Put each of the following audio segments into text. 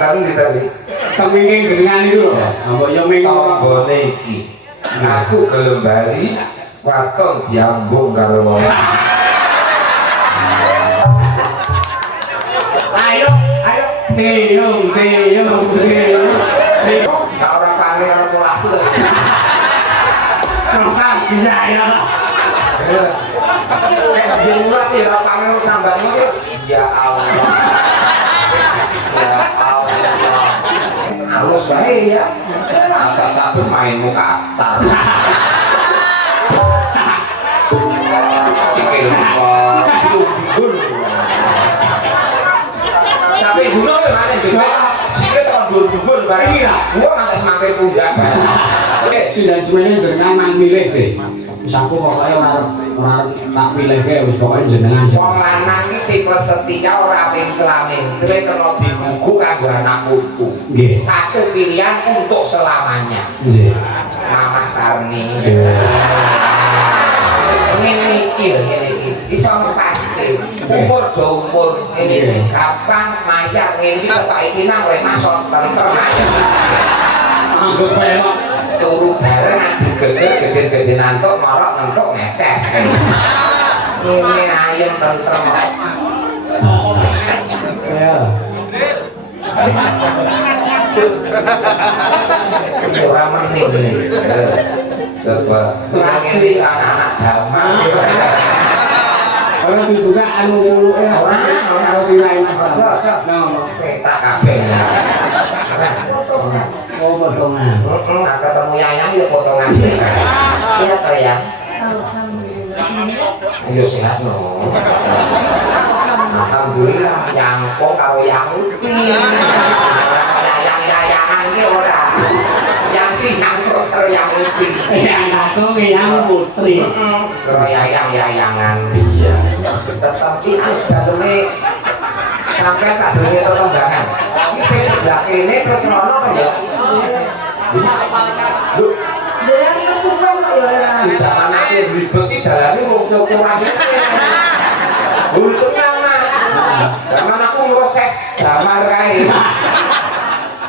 Kan ditari. Kemingking jenengan itu lho. Apa ya ming Tombone iki. Aku gelem bali waton diambung karo wong. Ayo, ayo. Tiung. Nek ora paling karo polaku. Terus tak gila ya. Nek dia mulai ya ora paling karo sambatmu ki. Ya Allah. Ya Allah. Halus bae ya. Asal satu mainmu kasar. Sikil gugur. Tapi gunung ya mana juga. Sikil terus gugur bareng. Gua ngantes mampir pundak. Sudah semuanya jenengan mang milih deh. Wis aku pokoknya ora tak pilih ge wis pokoke jenengan. Wong lanang iki tipe setia ora mencela-mencela kena digugu kanggo anak putu. Nggih. Satu pilihan untuk selamanya. Nggih. Mamah Tarni. Ngene iki lho ngene iki. Iso ngepaske. Umur do umur ini gampang mayar ngene iki Pak iki nang oleh masuk tentrem aja. Anggap bae Pak. Turu bareng adu geger gede-gede nantuk marok ngentuk ngeces. Ini ayam tentrem. Ya. Ora menit ini. Coba. Ini anak-anak damai. Ora dibuka anu muluke. Ora sirai Mas. Aja. Petak kabeh. Oh, potongan. Nah, ketemu Yayang ya potongan sih. Siapa ya? Alhamdulillah. Ayo sehat no. Alhamdulillah yang kok karo yang yang iki ora. Yang yang proper yang iki. Yang aku yang putri. Karo yayangan. Iya. Tetapi daleme sampai sadurunge tetembangan. Iki sing sebelah kene terus rono kan ya. Lho, Jangan kesukaan kok ya ora. di zaman aku ribet iki dalane wong ukuran iki. Untungnya Mas. Zaman aku proses damar kae.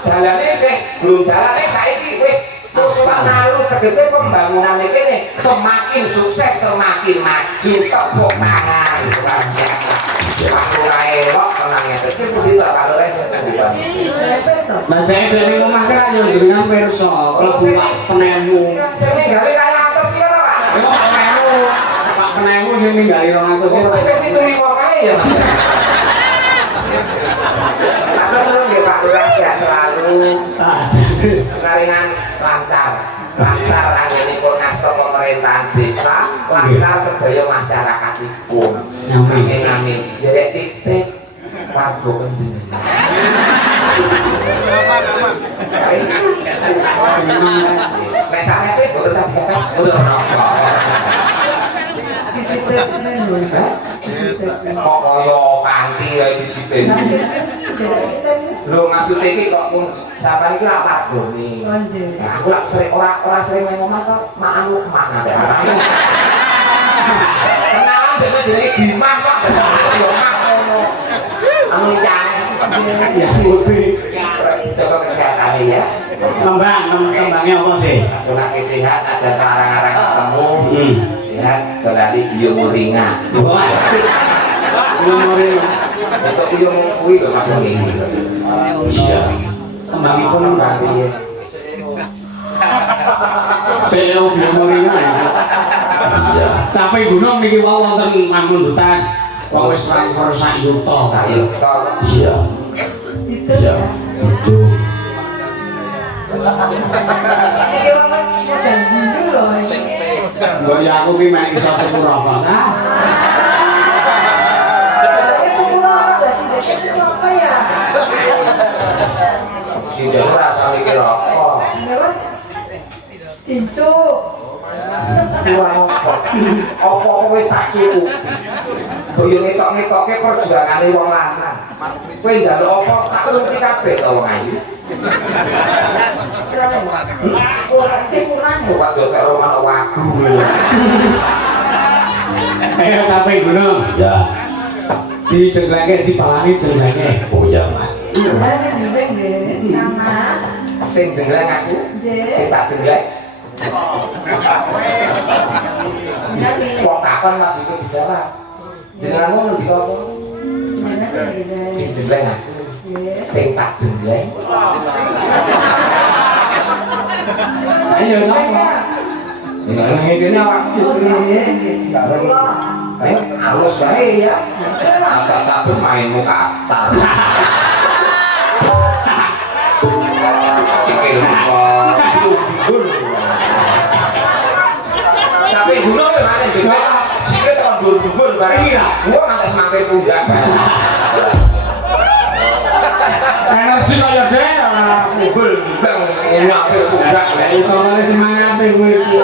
Dalane sing belum jalane saiki wis terus panalus tegese pembangunan iki semakin sukses semakin maju tepuk tangan. Aku ora elok tenang ya. Tapi budi tak kalau rese bukan. Lah saya dari rumah kan yo jenengan pirsa, klebu Pak Penemu. Sing ninggali kali atas iki ora, Pak. Yo Pak Penemu. Pak Penemu sing ninggali 200 Kok sing 75 kae ya, Mas. Ada belum ya Pak Lurah sehat selalu. Pengaringan lancar. Lancar anginipun ngasta pemerintahan desa, lancar sedaya masyarakatipun. Amin amin. Derek titik warga panjenengan. Nek sanes boten saged boten napa. Kok kaya panti ae dititik. Lho maksud iki kok pun sampean iki ra pagone. Nah, aku lak sering ora sering nang omah to, mak anu mak ambek anakku. Kenalan dhewe jenenge Gimah kok. Yo mak ngono. Anu yang Ya putri. dijaga kesehatannya ya. Kembangnya apa sih? Aku nak sehat ada larang-larang ketemu. Sehat jolali biomoringa. Wah. Biomoringa. Untuk biomoringa lho Mas Wengi. Iya. Kembangipun Kembang piye? CEO biomoringa. Iya. Capek gunung niki wae wonten Mangundutan. Wong wis transfer 1 juta. Ayo to. Iya. Itu Iya. ya. Betul. Ini Mas modal dulu loh. Mbok ya aku ki mek iso tuku rokok ta. Itu kurang lah sih. Itu apa ya? Si Jono rasa mikir rokok. Lewat cincu. Kurang apa wis tak cukup. Boyo ngetok-ngetoke perjuangane wong lanang. Kowe njaluk apa tak turuti kabeh to wong ayu. Kurang sih kurang. Kok padha karo Romano Wagu. Capek gunung. Ya. Dijenglenge dipalani jenglenge. Oh ya, Mas. Nanti jembleng nggih, Kang Mas. Sing jengleng aku, Nggih. sing tak jengleng. Nanti. Kok takon Mas iku dijawab. Jenenganmu ngendi apa? Nanti jembleng. Sing jengleng aku, Nggih. sing tak jengleng. Ayo sapa? Ini kene awakmu wis Nggih. Nek halus bae ya. Asal satu mainmu kasar. Sikil gugur. Tapi gunung ya mana juga. Sikil tekan gugur bareng. Gua ngantes mampir pundak bareng. Energi kaya dhewe ora. Gugur juga mampir pundak. Ya iso kali semangate kowe iki.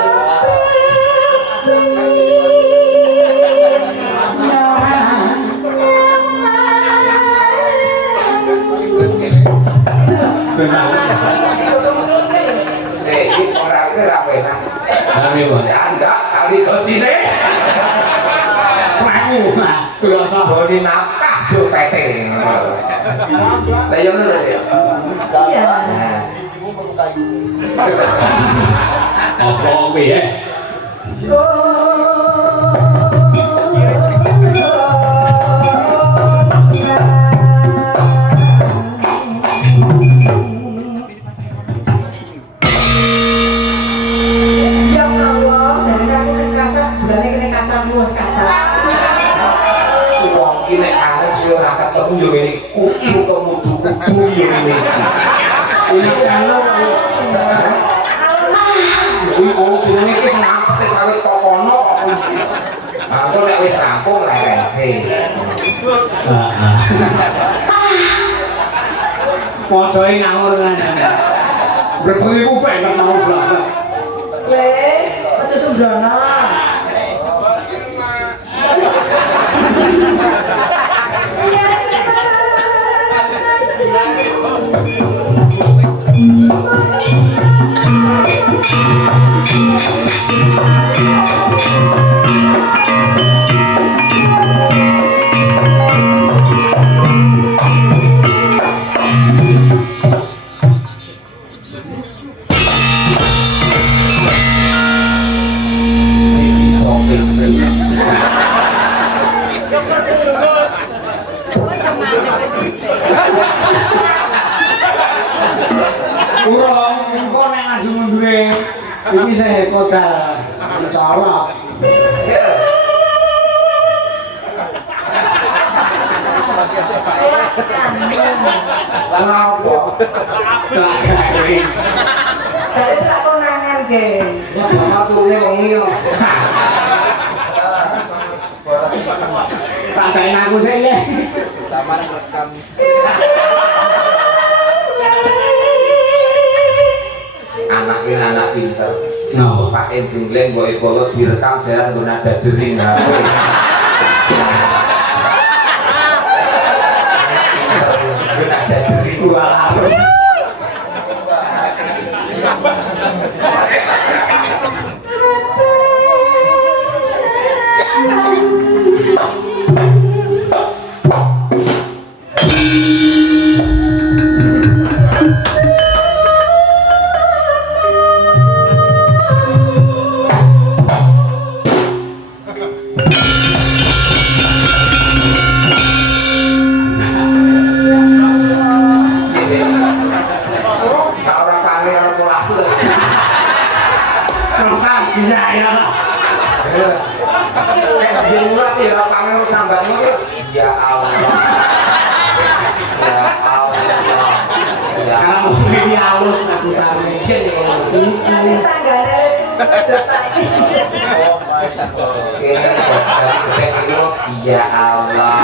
Iki ora iki ra penak. Tapi kok Canda kali gojine. aku biasa. Boni nafkah dopete. Lah yo ngono ya. Iya. Nah, Apa piye? Ya Allah, jadi aku sing kasar, sebenarnya kena kasar luwih kasar. wong iki nek kangen sing ora ketemu yo ngene iki. Kudu kemudu kudu yo ngene iki. Ini kalau Kuwi wong jenenge iki senapes kawit kokono kok kuwi. Mangko nek wis rampung lerense. mocoe ngawur kan. Berbengi ku pengen mau belakang. Le, aja sembrono. Sing iso pinter. Urung engko nek langsung mundure. Iki saya kodal mencolok. Kenapa? Tak gawe. Dari serak konangan ge. Ya matune wong iki yo. Tak jain aku sih ya. Anak ini anak pinter. Napa? Pak Enjingleng mbok bawa direkam saya nggo nada dering. Nada dering. Walah. Nah orang paling karo polaku. Terus tak iya ya. Nek dia mulak ya ora paling sambatmu yo. Ya Allah. Ya Allah. Ya Karena mau ini halus maksudnya. Yen iki ngono. Nanti tanggane udah tak. Kene kok dari gede iki lho. Ya Allah.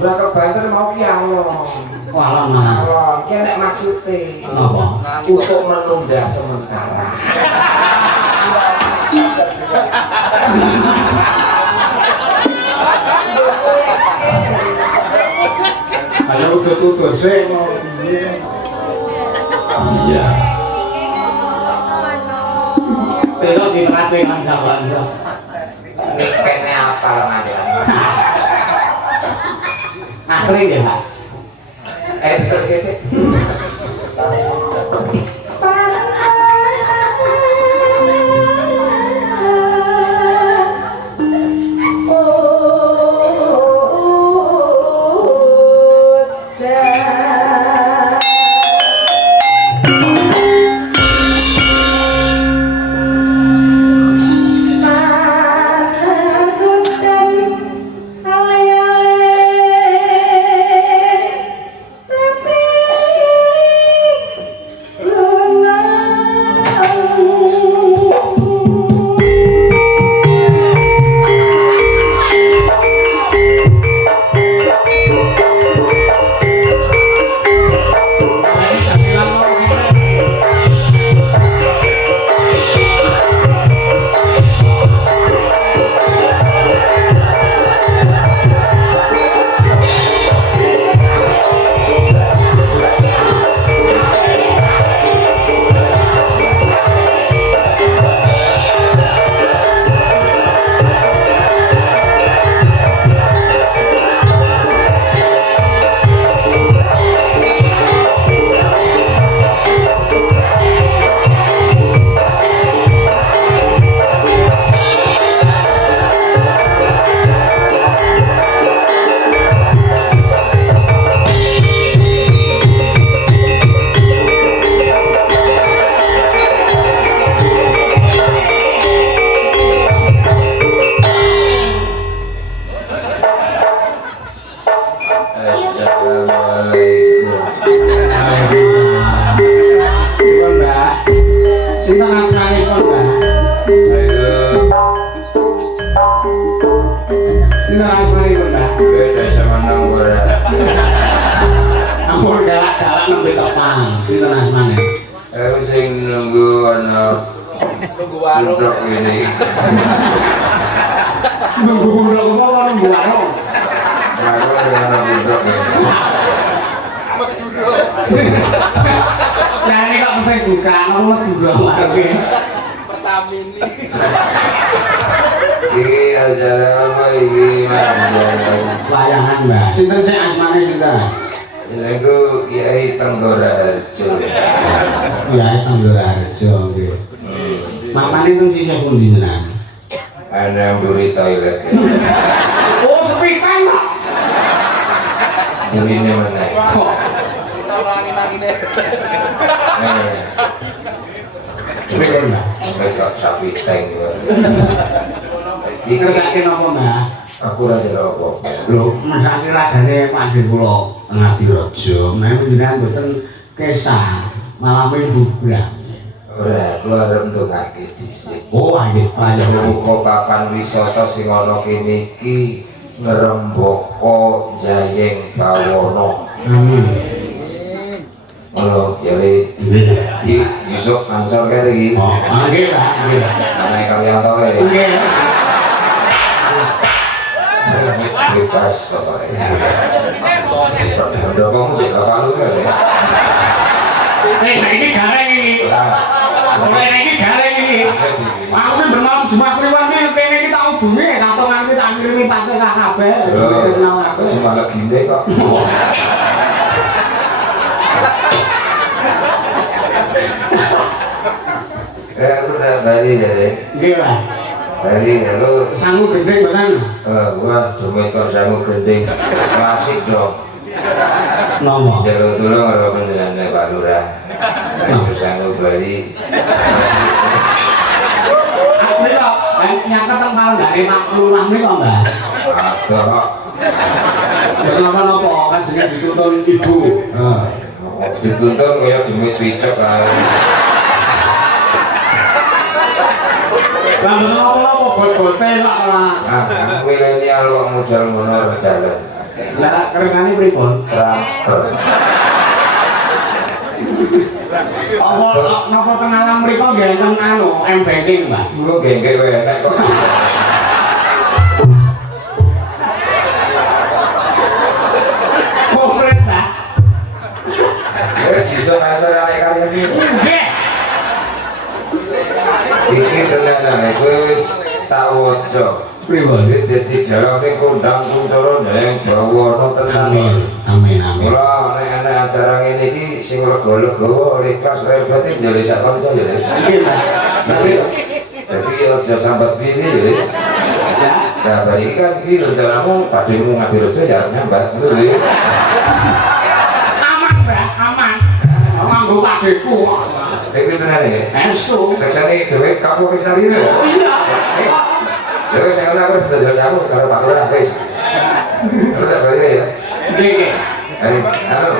ora kebanter mau ki alon. Walon malah. Alon ki nek maksude. Apa? Untuk menunda sementara. Ayo tutur sih. Iya. Besok diterapke nang saban. Kene apa lo ngajar? Asli ya, Pak. Betul sih. Untuk ini. Nunggu apa nunggu warung. Aku ada untuk ini. Nah ini kok bisa buka, kamu harus buka lagi. Pertamini. Ini acara apa ini? Layangan mbak. Sinten sih asmane sinten? Aku Kiai Tenggora Harjo. Kiai Tenggora Harjo. Mamane teng sisih pundi jenengan? Ana mburi toilet. Oh, sepikan, Pak. Burine mana? Kok Nangin-nangine. Pripun, Mbak? Mereka sapi tank. Iki sakit napa, Mbak? Aku lagi rokok. Lho, mesake ragane Pak Dir kula Ngadireja, menawi panjenengan mboten kesah, malah bubrah. Ora, kula arep ndongake dhisik. Oh, nggih, Pak. Muga papan wisata sing ana kene iki ngrembaka Jayeng Bawana. Amin. Ngono, ya Le. Nggih. Iki Yusuf Mansur kene iki. Oh, nggih, Pak. Nggih. Anake Karyanto kene. Nggih. Bebas pokoknya. Kamu cek kakak lu kan ya? Ini gareng ini. Oleh ini gareng ini. Aku ini bermalam Jumat Kliwon ini kayaknya kita hubungi kantongan kita akhirnya pakai KKB. Aku cuma lagi gini kok. Aku udah balik ya deh. Gila. Balik aku. Sanggup gendeng bukan? Wah, domet kok sangu gending. Klasik dong. Nomo. Jalur tulung kalau penjelasan Pak Lurah. Aku sangu balik. Aku ini kok nyangka tengkal dari Pak Lurah ini kok mbak? Ada kok. Kenapa-napa kan jenis dituntun ibu. Dituntun kayak domet wicek kan. Lah kenapa-napa bot-bote kok malah. Milenial kok modal ngono jalan. Lah kersane pripun? transfer. Apa napa teng alam mriku ngenten anu M-banking, Mbak? Gua gengge wae enak kok. Komplit, Mbak. Bisa masuk nek karya iki. Nggih. Iki tenan iku wis tak waca. Pripun? Dadi jalan sing kondang kuncara nang bawana tenan. Amin, amin. Mula nek ana acara ngene iki sing lega-lega oleh kelas lahir batin ya wis sak kanca ya. Nggih, Mbak. Tapi aja sambat bini ya. Ya. Nah, bari kan iki rencanamu padhemu ngambil rejo ya nyambat ngono lho. Aman, Mbak, aman. Nganggo padeku. Iku tenan ya. Esu. Seksane dhewe kapok wis ari lho. Iya. Dewe nek ana aku sudah jalan kamu karo Pak Lurah wis. Udah bali ya. Nggih, nggih. Anu.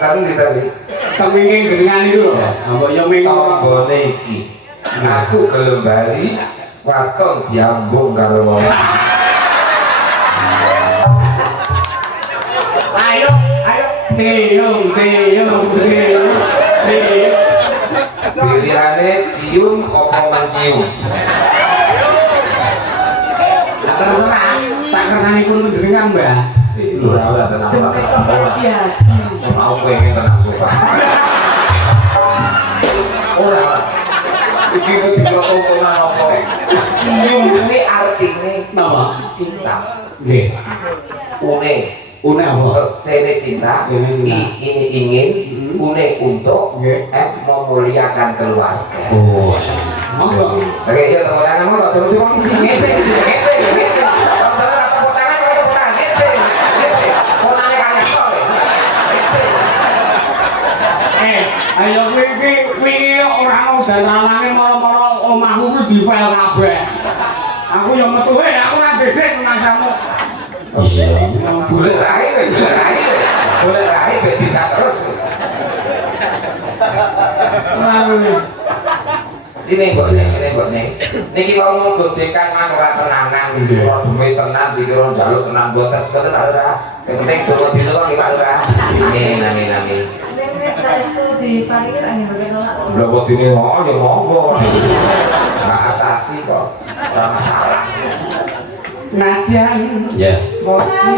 Kan ditari. Kemingking jenengan niku lho. Mbok yo ming Tombone iki. Aku gelem bali waton diambung karo wong. Ayo, ayo. Tiung. Pilihane cium apa mencium. Lah terserah. Sak kersanipun jenengan, Mbak. Ora tenang Demi kebahagiaan. mau pengen tenang sopan. Ora. Iki kudu ditontonan apa? Cium kuwi artine Napa? cinta. Nggih. Une Une apa? Cene cinta, Cene cinta. ini ingin, une untuk, Nggih. memuliakan keluarga. Oh. Monggo. Oke, iya tepuk tangan mau coba ngece. Kalau tenan tepuk tangan kalau tepuk tangan ngece. Mau nanya kalian kok. Ayo kuwi ora ono dalanane mara-mara omahku kuwi dipel kabeh. Aku yo metu aku ora dedek menasamu. Golek rae ben dicak terus. Lalu Ini mbokne. Niki mau ngogojekan Mas ora tenanan, ora duwe tenan, dikira njaluk tenan boten ora. Sing penting donga dina kok Pak Lurah. Amin. Nek saestu diparingi angin berkelak. Lha kok dene kok ya monggo. Ora asasi kok. Ora masalah. Nadian. Ya. Moci.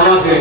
Apa sih?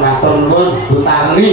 Ngatur nuwun Bu Tarni.